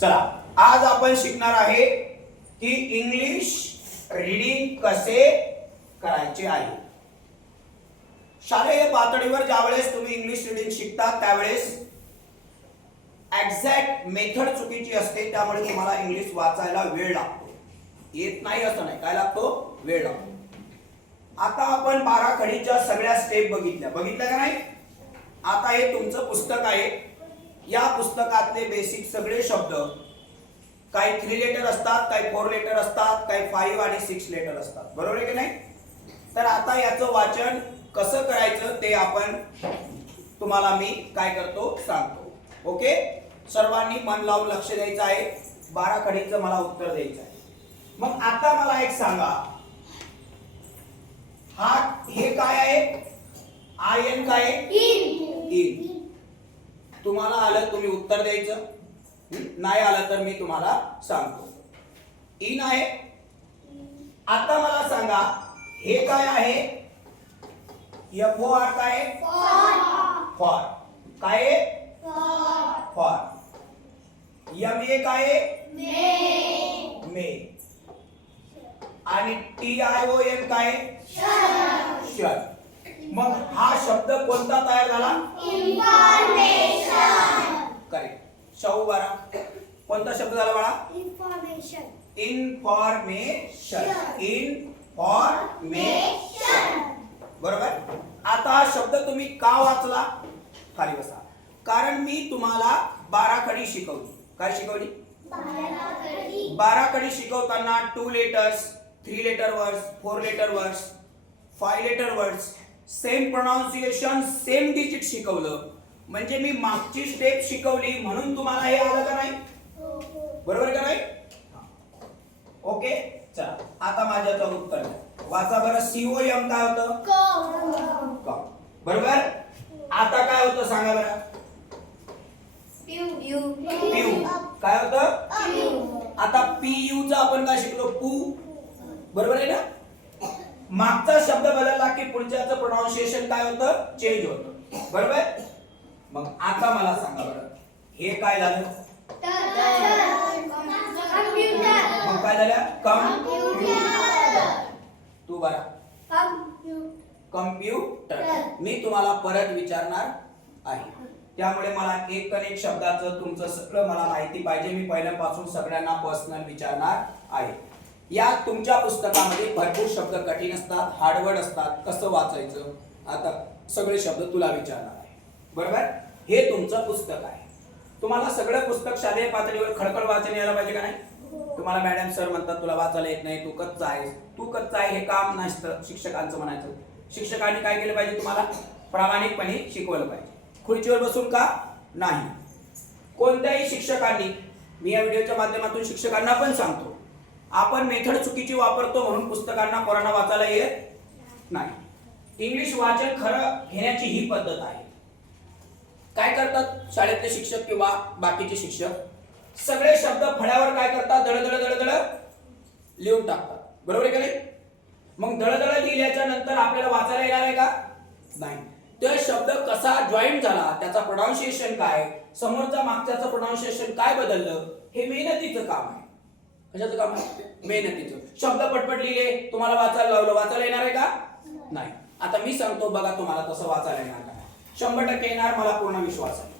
चला आज आपण शिकणार आहे की इंग्लिश रीडिंग कसे करायचे आहे. शालेय पातळीवर ज्यावेळेस तुम्ही इंग्लिश रीडिंग शिकता त्यावेळेस एक्झॅक्ट मेथड चुकीची असते त्यामुळे तुम्हाला इंग्लिश वाचायला वेळ लागतो. येत नाही असं नाही. काय लागतो? वेळ लागतो. आता आपण बारा खडीच्या सगळ्या स्टेप बघितल्या. बघितल्या का नाही? आता हे तुमचं पुस्तक आहे. या पुस्तकातले बेसिक सगळे शब्द काही थ्री लेटर असतात काही फोर लेटर असतात काही फाईव्ह आणि सिक्स लेटर असतात. बरोबर आहे की नाही? तर आता याचं वाचन कसं करायचं ते आपण तुम्हाला मी काय करतो सांगतो. ओके सर्वांनी मन लावून लक्ष द्यायचं आहे. बारा खडीचं मला उत्तर द्यायचं आहे. मग आता मला एक सांगा. हा हे काय आहे? आय एन काय आहे? इन. तुम्हाला आलं तुम्ही उत्तर द्यायचं? नाही आलं तर मी तुम्हाला सांगतो. इन आहे आता मला सांगा हे काय आहे? एफ ओ आर काय फॉर काय फॉर एम ए काय मे. आणि टी आय ओ एम काय आहे? मग हा शब्द कोणता तयार झाला? करेक्ट शाहू बारा. कोणता शब्द झाला बाळा? इन्फॉर्मेशन इन्फॉर्मेशन बरोबर? आता हा शब्द तुम्ही का वाचला? खाली बसा. कारण मी तुम्हाला बारा खडी शिकवली. काय शिकवली? बारा कडे शिकवताना two letters three letter words four letter words five letter words same pronunciation same digit शिकवलं. म्हणजे मी मागची स्टेप शिकवली म्हणून तुम्हाला हे आलं का नाही? बरोबर का नाही? ओके चला. आता माझ्याचं उत्तर. वाचा बरं. सीओ एम काय होतं? कॉम. बरोबर? आता काय होतं सांगा बरं. पिऊ काय होतं? आता पी यू चा आपण काय शिकलो? पू. बरोबर आहे ना? मागचा शब्द बदलला की पुढच्याचं प्रोनाऊन्सिएशन काय होतं? चेंज होतं. बरोबर? मग आता मला सांगा बरं. हे काय झालं? मग काय झालं? कम तू बरा. कम्प्युटर मी तुम्हाला परत विचारणार आहे. त्यामुळे मला एक तर एक शब्दाचं तुमचं सगळं मला माहिती पाहिजे. मी पहिल्यापासून सगळ्यांना पर्सनल विचारणार आहे. या तुमच्या पुस्तकामध्ये भरपूर शब्द कठीण असतात हार्डवर्ड असतात. कसं वाचायचं? आता सगळे शब्द तुला विचारणार आहे. बरोबर? हे तुमचं पुस्तक आहे. तुम्हाला सगळं पुस्तक शालेय पातळीवर खडखड वाचन यायला पाहिजे का नाही? तुम्हाला मॅडम सर म्हणतात तुला वाचायला येत नाही तू कच्चा आहेस. तू कच्चा आहे हे काम नसतं शिक्षकांचं म्हणायचं. शिक्षकांनी काय केलं पाहिजे तुम्हाला? प्रामाणिकपणे शिकवलं पाहिजे. खुर्चीवर बसून का? नाही. कोणत्याही शिक्षकांनी मी या व्हिडिओच्या माध्यमातून शिक्षकांना पण सांगतो आपण मेथड चुकीची वापरतो म्हणून पुस्तकांना पोरांना वाचायला येत नाही. इंग्लिश वाचन खरं घेण्याची ही पद्धत आहे. काय करतात शाळेतले शिक्षक किंवा बाकीचे शिक्षक? सगळे शब्द फळ्यावर काय करतात? दळदळ दळदळ लिहून टाकतात. बरोबर आहे का नाही? मग दळदळ लिहिल्याच्या नंतर आपल्याला वाचायला येणार आहे का? नाही. तो शब्द कसा जॉईन झाला? त्याचा प्रोनाऊन्सिएशन काय? समोरचा मागच्याचं प्रोनाऊन्सिएशन काय बदललं? हे मेहनतीचं काम आहे. कशाचं काम आहे? मेहनतीचं. शब्द पटपट लिहिले तुम्हाला वाचायला लावलं वाचायला येणार आहे का? नाही. आता मी सांगतो बघा तुम्हाला तसं वाचायला येणार का शंभर टक्के येणार मला पूर्ण विश्वास आहे.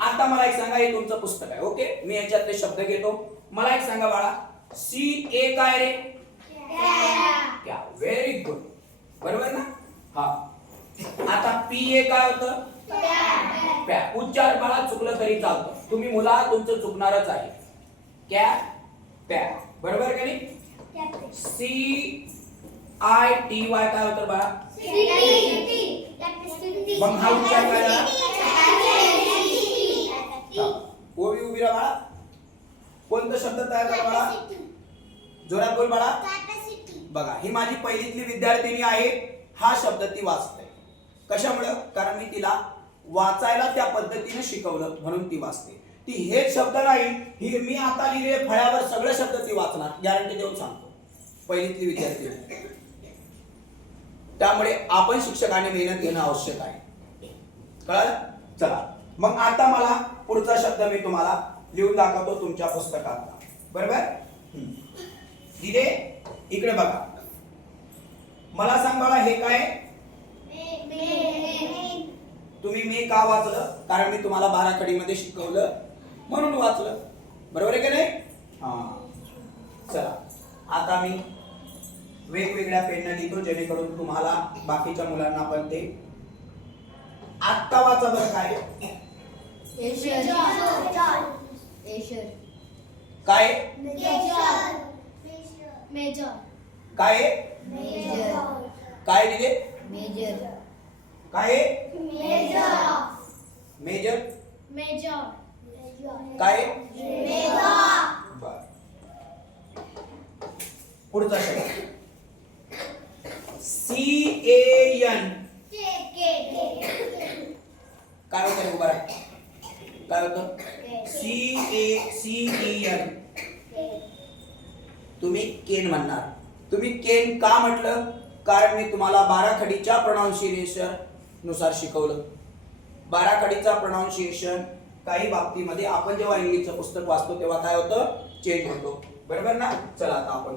आता मला एक सांगा हे तुमचं पुस्तक आहे ओके? मी याच्यातले शब्द घेतो. मला एक सांगा बाळा. सी ए काय रे? क्या व्हेरी गुड बरोबर ना? हा. आता पी ए काय होतं? उच्चार बाळा चुकलं तरी चालतं. तुम्ही मुला तुमचं चुकणारच आहे. क्या? प्या बरोबर का नाही? सी आय टी वाय काय होतं बाळा मग हा उच्चार काय झाला ओवी उभी राहा बाळा. कोणता शब्द तयार झाला बाळा? जोरात बोल बाळा. बघा ही माझी पहिलीतली विद्यार्थिनी आहे. हा शब्द ती वाचते. कशामुळे? कारण मी तिला वाचायला त्या पद्धतीने शिकवलं म्हणून ती वाचते. ती हेच शब्द नाही ही मी आता लिहिले फळ्यावर सगळे शब्द ती वाचणार गॅरंटी देऊन सांगतो. पहिलीतली विद्यार्थी. त्यामुळे आपण शिक्षकांनी मेहनत घेणं आवश्यक आहे. कळलं? चला. मग आता मला पुढचा शब्द मी तुम्हाला लिहून दाखवतो तुमच्या पुस्तकात बरोबर. दिदे इकडे बघा. मला सांग बाळा हे काय? तुम्ही मी का वाचलं? कारण मी तुम्हाला बाराखडीमध्ये शिकवलं. म्हणून वाचलं. बरोबर आहे की नाही? हा. चला. आता मी वेगवेगळ्या पेनने लिहितो जेणेकरून तुम्हाला बाकीच्या मुलांना पण ते आत्ता वाचा बरं काय. काय? मेजर. काय? काय दिले मेजर. काय? मेजर. मेजर. मेजर. काय? पुढचा शब्द सी ए एन काय होतं उभा. काय होतं? C A C E N तुम्ही केन म्हणणार. तुम्ही केन का म्हटलं? कारण मी तुम्हाला बाराखडीच्या प्रोनाऊन्सिएशननुसार शिकवलं. बाराखडीचा प्रोनाऊन्सिएशन काही बाबतीमध्ये आपण जेव्हा इंग्लिशचं पुस्तक वाचतो तेव्हा काय होतं? चेंज होतो. बरोबर ना? चला आता आपण.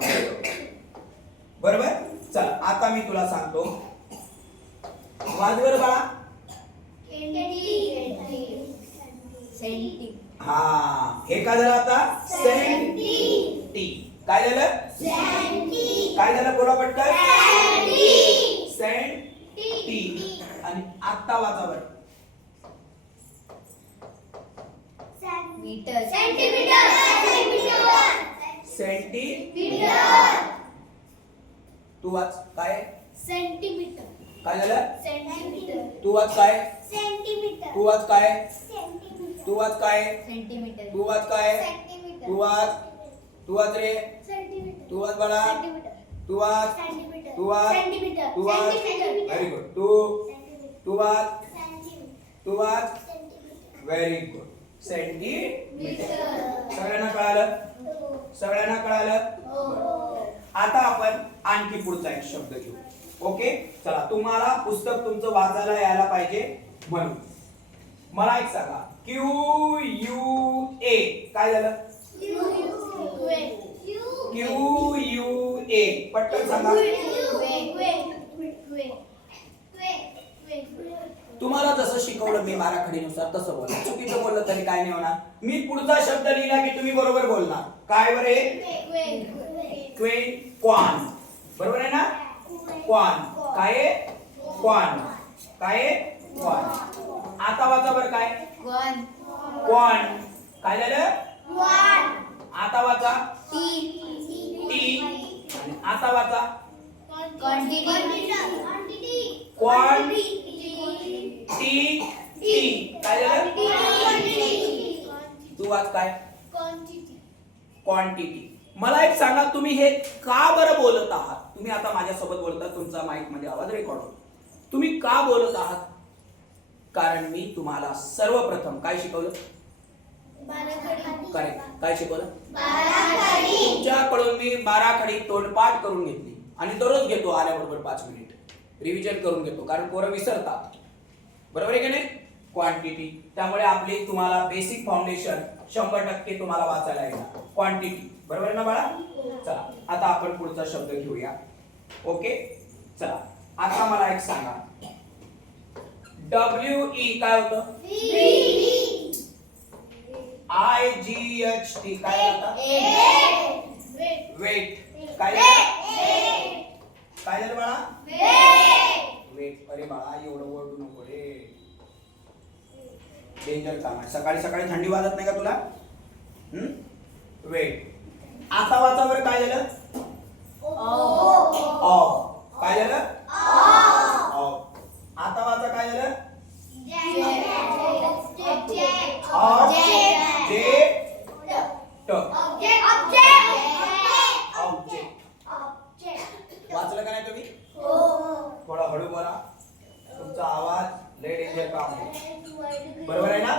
बरोबर? चला आता मी तुला सांगतो. वाजवर बाळा. सेंटी हा हे काय झालं आता? सेंटी काय झालं? काय झालं बोला पटकन? सेंटी आणि आत्ता वाचा बरं. मीटर सेंटी तू वाच काय सेंटीमीटर काय झालं सेंटीमीटर तू वाच काय सेंटीमीटर तू वाच काय सेंटीमीटर तू वाच काय सेंटीमीटर तू वाच काय सेंटीमीटर तू वाच तू वाच रे सेंटीमीटर तू वाच बाळा सेंटीमीटर तू वाच सेंटीमीटर तू वाच सेंटीमीटर तू वाच सेंटीमीटर व्हेरी गुड तू तू वाच सेंटीमीटर तू वाच व्हेरी गुड सेंटीमीटर सगळ्यांना कळालं? सगळ्यांना कळालं? आता आपण आणखी पुढचा एक शब्द घेऊ. ओके? चला तुम्हाला पुस्तक तुमचं वाचायला यायला पाहिजे म्हणून. मला एक सांगा. क्यू यू ए काय झालं? क्यू यू ए पटकन सांगा. तुम्हाला जसं शिकवलं मी बाराखडीनुसार तसं बोला. चुकीचं बोललं तरी काय नाही होणार. मी पुढचा शब्द लिहिला की तुम्ही बरोबर बोलणार. काय बरे क्वेन क्वान. बरोबर आहे ना? क्वान. काय आहे? क्वान. काय आहे? क्वान. आता वाचा बरं काय? वन क्वान. काय झालं? आता वाचा. टी. आणि आता वाचा. क्वान टी टी काय झालं तू वाच काय? क्वांटिटी मला एक सांगा तुम्ही हे का बरं बोलत आहात? तुम्ही आता माझ्यासोबत बोलता तुमचा माईकमध्ये आवाज रेकॉर्ड होतो. तुम्ही का बोलत आहात? कारण मी तुम्हाला सर्वप्रथम काय शिकवलं? करेक्ट काय शिकवलं? तुमच्याकडून मी बाराखडी तोंडपाठ करून घेतली. आणि दररोज घेतो आल्याबरोबर पाच मिनिट. रिव्हिजन करून घेतो कारण पोरं विसरतात. बरोबर आहे की नाही? क्वांटिटी त्यामुळे आपली तुम्हाला बेसिक फाउंडेशन शंभर टक्के तुम्हाला वाचायला येणार. क्वांटिटी बरोबर आहे ना बाळा? चला आता आपण पुढचा शब्द घेऊया. ओके चला आता मला एक सांगा. डब्ल्यू ई काय होतं? आय जी एच टी काय होतं? वेट काय काय झालं बाळा? वेट अरे बाळा एवढं ओरडू नको. डेंजर काम आहे. सकाळी सकाळी थंडी वाजत नाही का तुला? वेट. आता वाचा बरं काय झालं? काय झालं ऑफ आता वाचा काय झालं ऑफ जे ट ऑब्जेक्ट वाचलं का नाही तुम्ही थोडा हळू बोला तुमचा आवाज लय डेंजर काम आहे बरोबर आहे ना?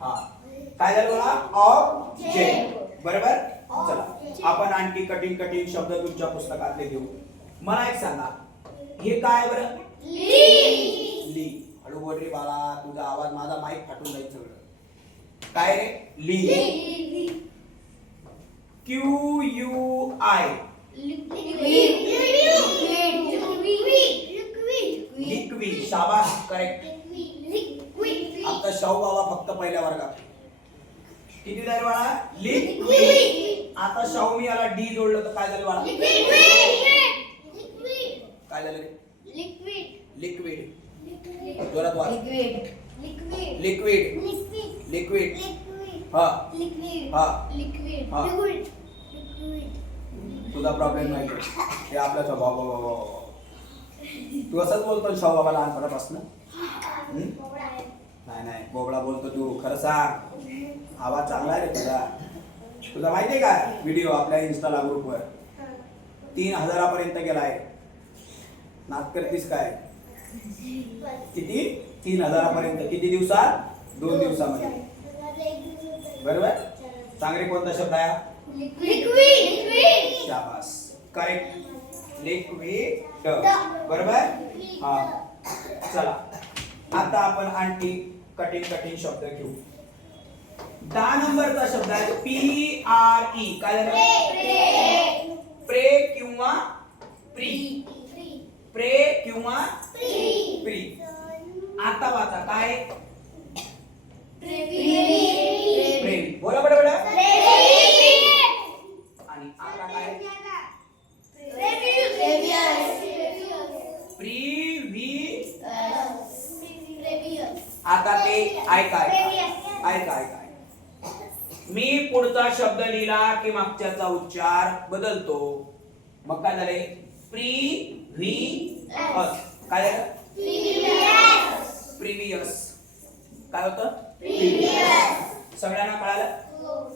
हा. काय झालं बोला ऑब्जेक्ट बरोबर? चला. आपण आणखी कठीण कठीण शब्द तुमच्या पुस्तकातले घेऊ. मला एक सांगा. हे काय बरं? ली. हळू बोल रे बाळा तुझा आवाज माझा माईक फाटून जाईल सगळं. काय रे? ली. Q U I. लिक्वी शाबाश करेक्ट. आता शाहू बाबा फक्त पहिल्या वर्गात किती झाले बाळा? लिक्विड आता शाहू मी याला डी जोडलं तर काय झालं बाळा? काय झालं लिक्विड. जोरात वाच लिक्विड. लिक्विड. लिक्विड. हा. हा. हा. तुझा प्रॉब्लेम नाही ते आपला स्वभाव. तू असंच बोलतो शाहू बाबा लहानपणापासून? नाही नाही. बोबडा बोलतो तू. खरं सांग. आवाज चांगला आहे रे तुझा. तुझा माहिती आहे का? व्हिडिओ आपल्या इन्स्टाला ग्रुपवर तीन हजारापर्यंत गेला आहे नाक करतीस काय? किती? तीन हजारापर्यंत. किती दिवसात? दोन दिवसामध्ये. बरोबर? रे कोणता शब्द आहे शाबास. करेक्ट लिक्विड बरोबर? हा. चला. आता आपण आणखी कठीण कठीण शब्द घेऊ. दहा नंबरचा शब्द आहे पी आर ई. काय झालं? प्रे किंवा प्री. प्रे. किंवा प्री. आता वाचा. काय प्रेम बोला बडा बडा आणि आता काय प्री आता ते ऐका ऐका ऐका ऐका मी पुढचा शब्द लिहिला त्याचा उच्चार बदलतो. मग काय झाले? प्री व्ही काय प्रिव्हियस. काय होतं? सगळ्यांना कळालं?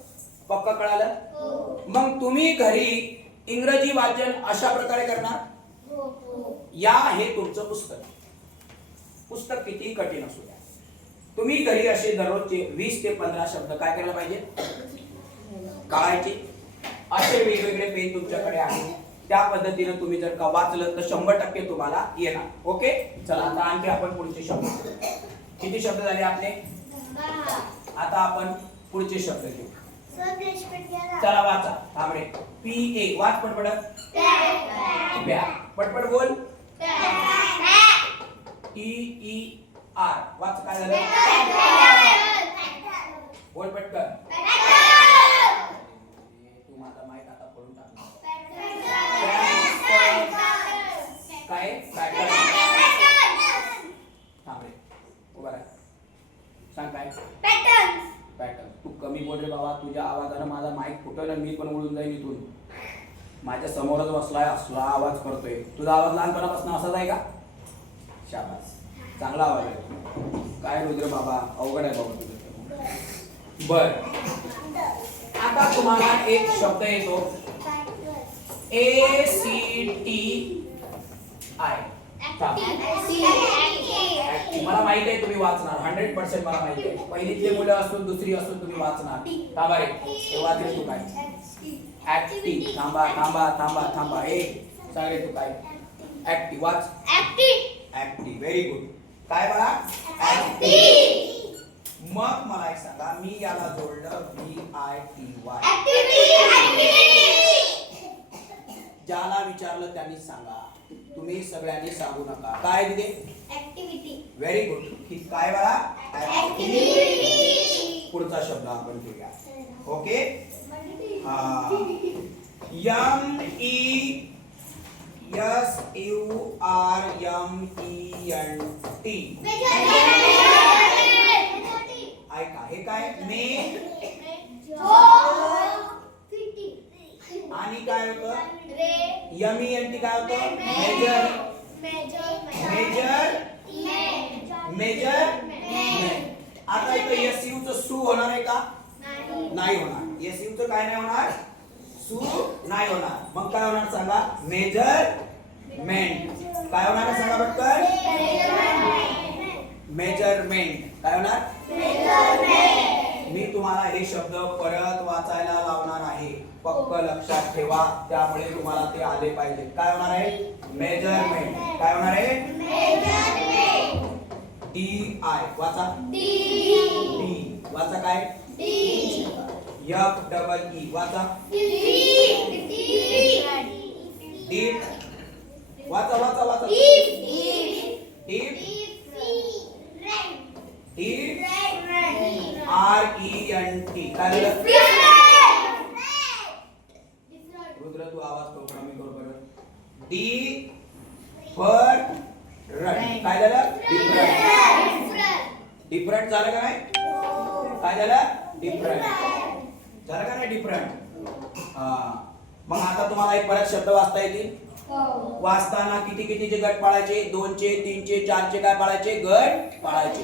पक्क कळालं? मग तुम्ही घरी इंग्रजी वाचन अशा प्रकारे करणार? या हे तुमचं पुस्तक. पुस्तक किती कठीण असू द्या. तुम्ही घरी असे दररोजचे वीस ते पंधरा शब्द काय करायला पाहिजे? काढायचे. असे वेगवेगळे पेन तुमच्याकडे आहे. त्या पद्धतीनं तुम्ही जर का वाचलं तर शंभर टक्के तुम्हाला येणार. ओके? चला आता आणखी आपण पुढचे शब्द किती शब्द झाले आपले? आता आपण पुढचे शब्द घेऊ. चला वाचा. थांबडे पी ए. वाच पटपट ब्या पटपट बोल. T E R. वाच काय झालं? बोल पटकन तू माझा माईक आता पडून टाक काय पॅटर्न थांब रे उभा राह सांग काय? पॅटर्न तू कमी बोल रे बाबा तुझ्या आवाजानं माझा माईक फुटल आणि मी पण उडून जाईन इथून. माझ्या समोरच बसलाय असला आवाज करतोय. तुझा आवाज लहानपणापासून असाच आहे का? शाबास. चांगला आवाज आहे काय रुद्र बाबा अवघड आहे बाबा तुझं बर. आता तुम्हाला एक शब्द येतो. ए सी टी आय मला माहिती आहे तुम्ही वाचणार. हंड्रेड पर्सेंट मला माहिती आहे. पहिलीतले मुलं असून दुसरी असून तुम्ही वाचणार. थांबा रे. हे वाचेल तू काय? ऍक्टी थांबा थांबा थांबा थांबा. ए सांग रे तू काय? ऍक्टी वाच. ऍक्टी व्हेरी गुड काय बघा ऍक्टी मग मला एक सांगा मी याला जोडलं व्ही आय टी वाय ज्याला विचारलं त्यांनी सांगा. तुम्ही सगळ्यांनी सांगू नका. काय तिथे? व्हेरी गुड की काय बघा ऍक्टिव्हिटी पुढचा शब्द आपण घेऊया. Okay M E S U R M E N T. ऐका हे काय? मे. आणि काय होतं? एन टी काय होतं? मेजर मेजर मेजर आता इथं एस यू च सू होणार आहे का? नाही. होणार. एस यू च काय नाही होणार? सू नाही होणार. मग काय होणार सांगा? मेजरमेंट काय होणार सांगा पटकन? मेजरमेंट काय होणार? मी तुम्हाला हे शब्द परत वाचायला लावणार आहे. पक्क लक्षात ठेवा त्यामुळे तुम्हाला ते आले पाहिजे. काय होणार आहे? मेजरमेंट काय होणार आहे? डी आय वाचा. डी वाचा काय? एफ डबल ई वाचा. डीप वाचा वाचा वाचा. Deep deep R E N T काय झालं? रुद्र तू आवाज करू कमी करू बरं. डी फर रन काय झालं? डिफरंट डिफरंट झालं का नाही? काय झालं? डिफरंट झालं का नाही डिफरंट हा. मग आता तुम्हाला एक परत शब्द वाचता येतील. वाचताना किती कितीचे गट पाळायचे? दोनचे तीनचे चारचे काय पाळायचे? गट पाळायचे.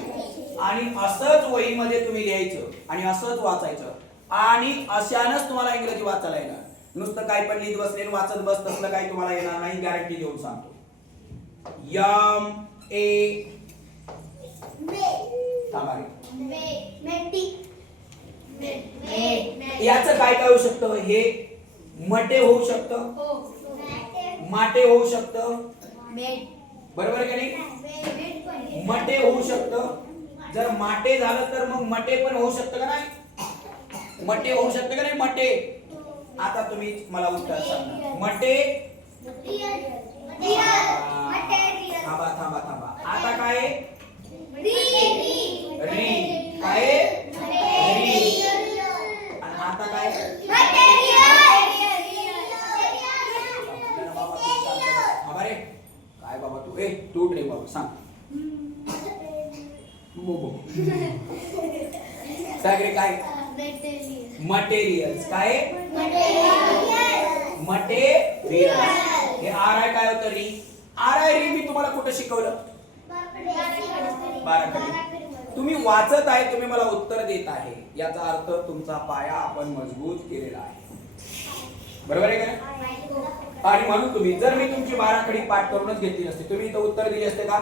आणि असंच वहीमध्ये तुम्ही लिहायचं आणि असंच वाचायचं. आणि अशानच तुम्हाला इंग्रजी वाचायला येणार. नुसतं काय पण लिहित बसले वाचत बस तसलं काही तुम्हाला येणार नाही गॅरंटी देऊन सांगतो. यम ए याच याचं काय काय होऊ शकतं? हे मटे होऊ शकतं. माटे होऊ शकतं. बरोबर का नाही? मटे होऊ शकतं. जर माटे झालं तर मग मटे पण होऊ शकतं का नाही? मटे होऊ शकतं का नाही? मटे. आता तुम्ही मला उत्तर सांगा. मटे. थांबा थांबा थांबा. आता काय? री. काय? री. आणि आता काय? बाबा रे. काय बाबा तू? ए तू रे बाबा सांग. बो, बो. सांग रे काय? मटेरियल्स. काय मटेरियल हे आर आय काय होतं री? आर आय री मी तुम्हाला कुठं शिकवलं? तुम्ही वाचत आहे तुम्ही मला उत्तर देत आहे. याचा अर्थ तुमचा पाया आपण मजबूत केलेला आहे. बरोबर आहे का आणि म्हणून तुम्ही जर मी तुमची बाराखडी पाठ करूनच घेतली नसते तुम्ही इथं उत्तर दिले असते का?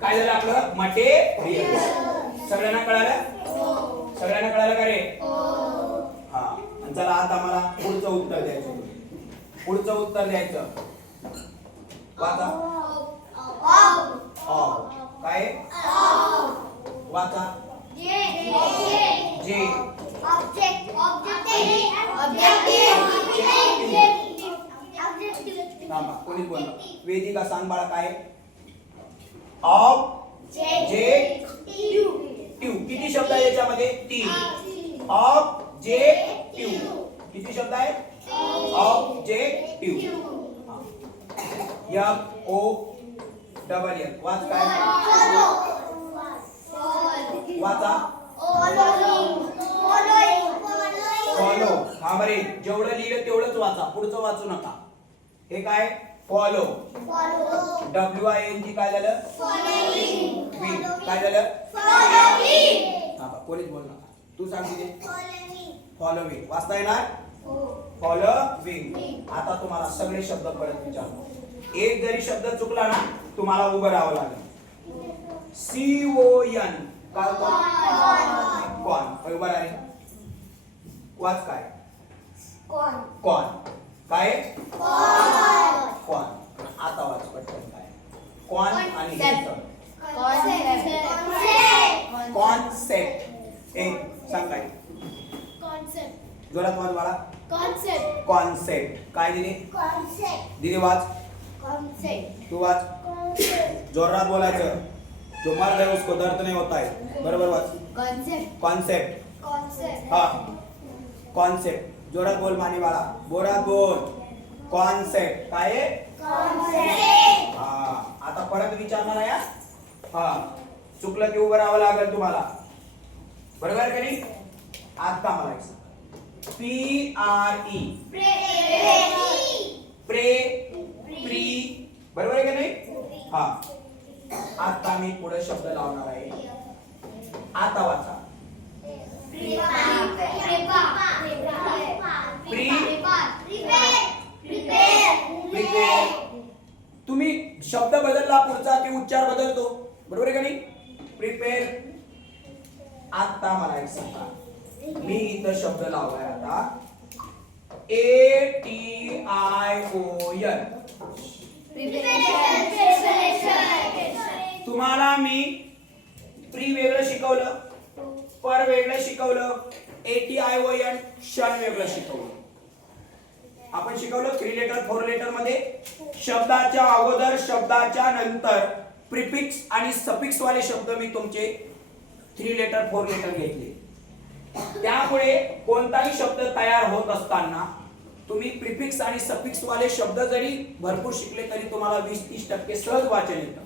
काय झालं आपलं? मटेरियल सगळ्यांना कळालं? सगळ्यांना कळालं का रे? हा. आणि चला आता मला पुढचं उत्तर द्यायचं. पुढचं उत्तर द्यायचं. वाचा. ऑ काय? वाचा. जे. कोणी बोल वेदिका सांग बाळा काय? ऑफ जे ट्यू. किती शब्द आहे याच्यामध्ये? तीन. ऑफ जे ट्यू. किती शब्द आहे ऑफ जे ट्यू. एफ ओ डबल एल वाच काय? वाचा. फॉलो हा बरे. जेवढं लिहिलं तेवढंच वाचा. पुढचं वाचू नका. हे काय? Follow W I N G काय झालं? काय झालं? हा कोणीच बोल नका. तू सांग तिथे फॉलोविंग वाचता येणार? फॉलोविंग आता तुम्हाला सगळे शब्द परत विचारतो एक जरी शब्द चुकला ना तुम्हाला उभं राहावं लागेल. सी ओ एन काय होतं? कॉन उभं राहा रे. वाच काय? कॉन काय? कॉन आता वाच पटकन काय. कॉन आणि हेचं. कॉन्सेप्ट एक सांग काय. जोरात वाच बाळा. कॉन्सेप्ट काय दिली? दिदी वाच. तू वाच. जोरात बोलायचं. जो मर्द है उसको दर्द नहीं होता है बरोबर वाच. कॉन्सेप्ट हा. कॉन्सेप्ट जोरात बोल मानी बाळा जोरात बोल. कॉन्सेप्ट काय? हा. आता परत विचारणार आहे हा? हा. चुकलं की उभं राहावं लागेल तुम्हाला. बरोबर आहे का नाही? आता मला एक P R E pre pre. बरोबर आहे का नाही? हा. आता मी पुढे शब्द लावणार आहे. आता वाचा. तुम्ही शब्द बदलला पुढचा की उच्चार बदलतो? बरोबर आहे का नाही? प्रिपेअर आता मला एक सांगा. मी इथं शब्द लावलाय आता. A T I O N तुम्हाला मी प्री वेगळं शिकवलं पर वेगळं शिकवलं एटी आय ओ एन क्षण वेगळं शिकवलं. आपण शिकवलं थ्री लेटर फोर लेटरमध्ये शब्दाच्या अगोदर शब्दाच्या नंतर प्रिफिक्स आणि सफिक्स वाले शब्द मी तुमचे थ्री लेटर फोर लेटर घेतले. त्यामुळे कोणताही शब्द तयार होत असताना तुम्ही प्रिफिक्स आणि सफिक्स वाले शब्द जरी भरपूर शिकले तरी तुम्हाला वीस तीस टक्के सहज वाचन येतं.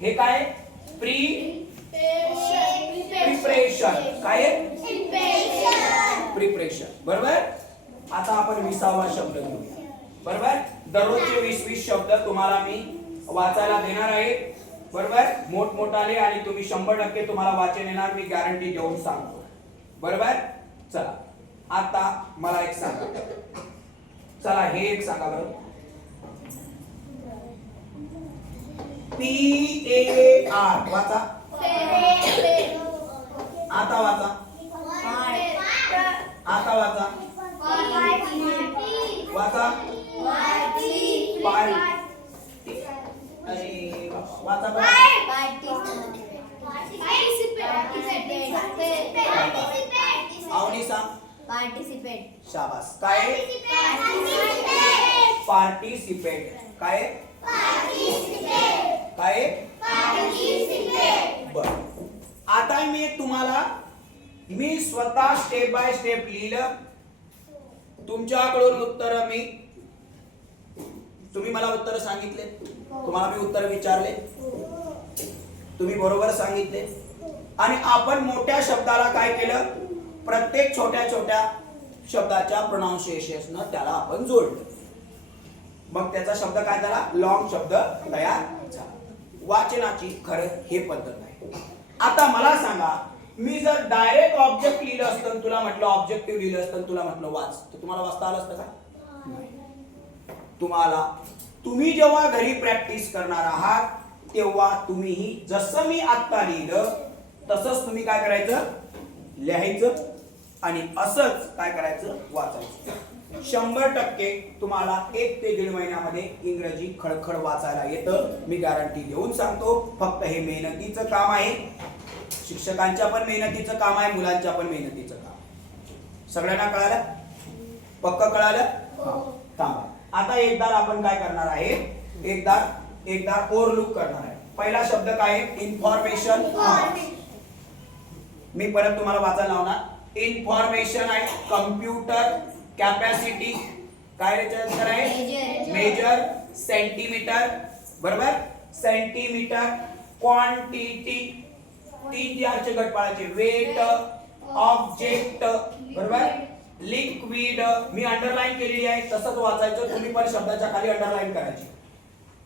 हे काय? प्री प्रिपरेशन काय प्रिपरेशन बरोबर? आता आपण विसावा शब्द घेऊया. बरोबर? दररोजचे वीस वीस शब्द तुम्हाला मी वाचायला देणार आहे. बरोबर? मोठमोठाले आणि तुम्ही शंभर टक्के तुम्हाला वाचन येणार मी गॅरंटी देऊन सांगतो. बरोबर? चला. आता मला एक सांगा. चला हे एक सांगा बरोबर पी ए आर. वाचा. आता वाचा. आता वाचा. वाचा. सांग. पार्टिसिपेट शाबास. काय? पार्टिसिपेट. काय? काय? बर. आता मी तुम्हाला मी स्वतः स्टेप बाय स्टेप लिहिलं. तुमच्याकडून उत्तर मी तुम्ही मला उत्तर सांगितले. तुम्हाला मी उत्तर विचारले. तुम्ही बरोबर सांगितले. आणि आपण मोठ्या शब्दाला काय केलं? प्रत्येक छोट्या छोट्या शब्दाच्या प्रोनाऊन्सिएशन त्याला आपण जोडलं. मग त्याचा शब्द काय झाला? लॉंग शब्द तयार झाला. वाचनाची खरं हे पद्धत आहे. आता मला सांगा मी जर डायरेक्ट ऑब्जेक्ट लिहिलं असतं तुला म्हटलं ऑब्जेक्टिव्ह लिहिलं असतं तुला म्हटलं वाच तर तुम्हाला वाचता आलं असतं का? तुम्हाला तुम्ही जेव्हा घरी प्रॅक्टिस करणार आहात तेव्हा तुम्हीही जसं मी आत्ता लिहिलं तसंच तुम्ही काय करायचं? लिहायचं आणि असंच काय करायचं? वाचायचं. शंभर टक्के तुम्हाला एक ते दीड महिन्यामध्ये इंग्रजी खळखळ वाचायला येतं. मी गॅरंटी देऊन सांगतो फक्त हे मेहनतीचं काम आहे. शिक्षकांच्या पण मेहनतीचं काम आहे मुलांच्या पण मेहनतीचं काम सगळ्यांना कळालं? पक्क कळालं? थांबा. आता एकदा आपण काय करणार आहे? एकदा एकदा ओर लुक करणार आहे. पहिला शब्द काय आहे? इन्फॉर्मेशन मी परत तुम्हाला वाचायला लावणार. इन्फॉर्मेशन आहे कम्प्युटर कॅपॅसिटी काय त्याच्यानंतर आहे. मेजर सेंटीमीटर बरोबर? सेंटीमीटर क्वांटिटी तीन चारचे गट पाळायचे वेट ऑब्जेक्ट बरोबर? लिक्विड मी अंडरलाईन केलेली आहे. तसंच वाचायचं. तुम्ही पण शब्दाच्या खाली अंडरलाईन करायची.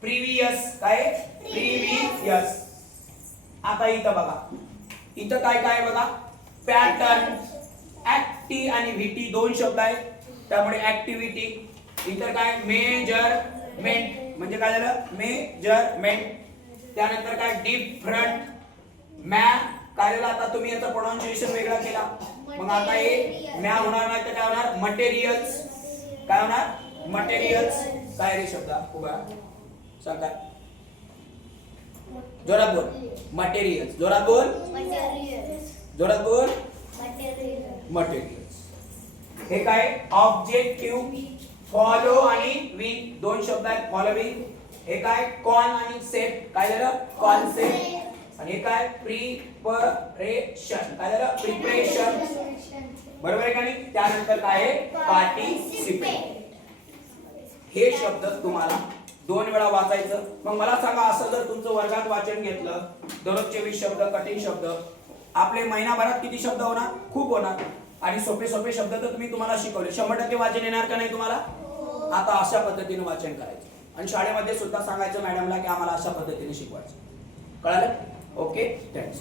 प्रिव्हियस काय? प्रिव्हियस आता इथं बघा. इथं काय काय आहे बघा? पॅटर्न ऍक्टी आणि व्हीटी दोन शब्द आहेत. त्यामुळे ऍक्टिव्हिटी इतर काय? मेजरमेंट म्हणजे काय झालं? मेजरमेंट त्यानंतर काय? डिफरंट मॅ काय झालं आता तुम्ही याचा प्रोनाउन्सिएशन वेगळा केला. मग आता हे मॅ होणार नाही तर काय होणार? मटेरियल्स काय होणार? मटेरियल्स काय रे शब्द? उभा सांग. जोरात बोल. मटेरियल्स जोरात बोल. जोरात बोल. मटेरियल्स हे काय? ऑब्जेक्टिव्ह फॉलो आणि विन दोन शब्द आहेत फॉलोविंग हे काय? कॉन आणि सेट काय झालं? कॉन्सेप्ट आणि हे काय? प्रिपरेशन काय झालं? प्रिपरेशन बरोबर आहे का नाही? त्यानंतर काय आहे? पार्टिसिपेट हे शब्द तुम्हाला दोन वेळा वाचायचं. मग मला सांगा असं जर तुमचं वर्गात वाचन घेतलं दररोजचे वीस शब्द कठीण शब्द आपले महिनाभरात किती शब्द होणार? खूप होणार. आणि सोपे सोपे शब्द तर तुम्ही तुम्हाला शिकवले. शंभर टक्के वाचन येणार का नाही तुम्हाला? आता अशा पद्धतीने वाचन करायचं. आणि शाळेमध्ये सुद्धा सांगायचं मॅडमला की आम्हाला अशा पद्धतीने शिकवायचं. कळालं? Okay thanks